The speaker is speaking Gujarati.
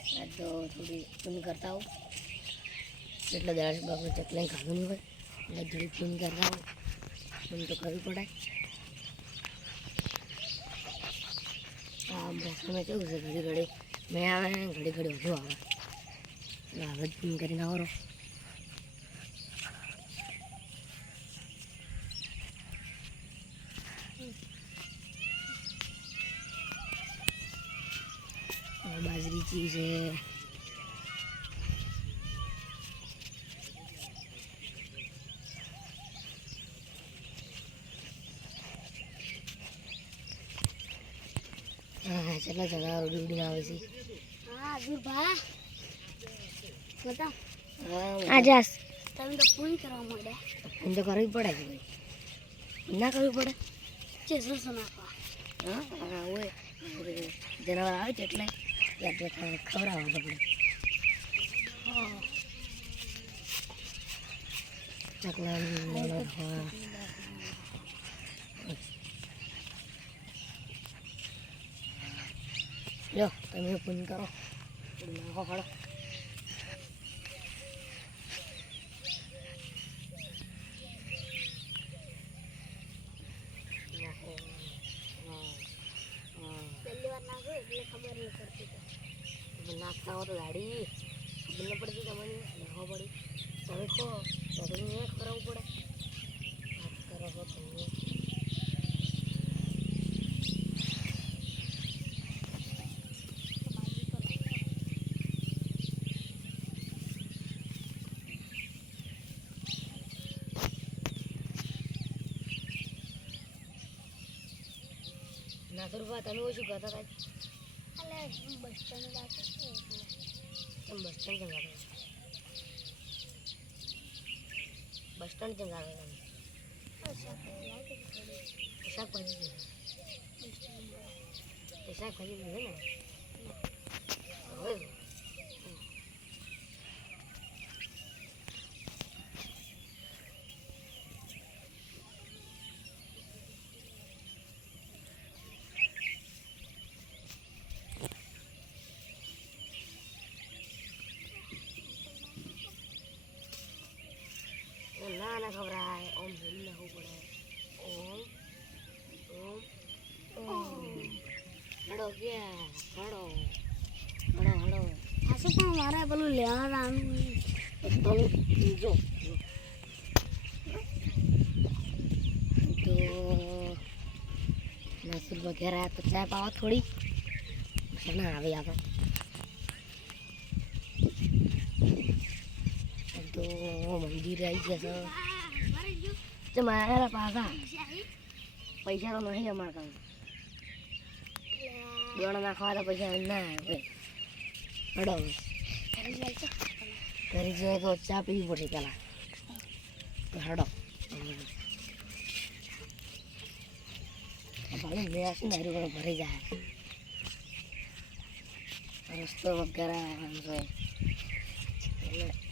आज तो थोड़ी फोन करता हूँ એટલે દાળ બાપુ ચકલાઈ ખાધું નહીં હોય એટલે થોડી ફોન કરતા હો મને તો કરવી પડે આ બસમાં કેવું છે ઘડી ઘડી મેં આવે ને ઘડી ઘડી વધુ આવે એટલે હવે જ ફોન કરીને આવો બાજરી ચીઝ છે हाँ चला जगह रोडी उड़ी आवे सी हाँ दूर भा बता हाँ आजा तब तो फोन करवा मोड़े फोन तो करवी पड़े कि भाई ना करवी पड़े चेसो सुना हाँ हाँ वो जनावर आवे છે એટલે યાદ ખવડાવવા પડે ચકલા હા લો તમે ફોન કરો નાખો ખડો पहली बार नाखो એટલે ખબર નહીં પડતી તમે નાખતા હો તો ગાડી ખબર ન પડતી તમને નાખો પડી તમે ખો તો તમે ખરાવું પડે વાત કરો છો તમે નાસુરભા તમે શું કરતા હતા અલે બસ સ્ટેન્ડ જાતો તમે બસ સ્ટેન્ડ જંગા બસ સ્ટેન્ડ જંગા શાકભાજી શાકભાજી લીધે ને હવે ના ના ખબરાય ઓમ હિલ નાખવું પડે ઓમ ઓમ ઓમ હડો ગયા હડો હડો હડો આ શું પણ મારે પેલું લેવાનું તો જો તો નાસુર વગેરે તો ચા પાવા થોડી ના આવે આપણે તો મંદિર આવી જશે તો મારા પાછા પૈસા તો નહીં અમારા કામ દોડ નાખવા તો પૈસા ના આવે હડો ઘરે જઈએ તો ચા પીવી પડશે પેલા તો હડો ભાઈ મેં આશું ને હારું ભરી જાય રસ્તો વગેરે જોઈએ એટલે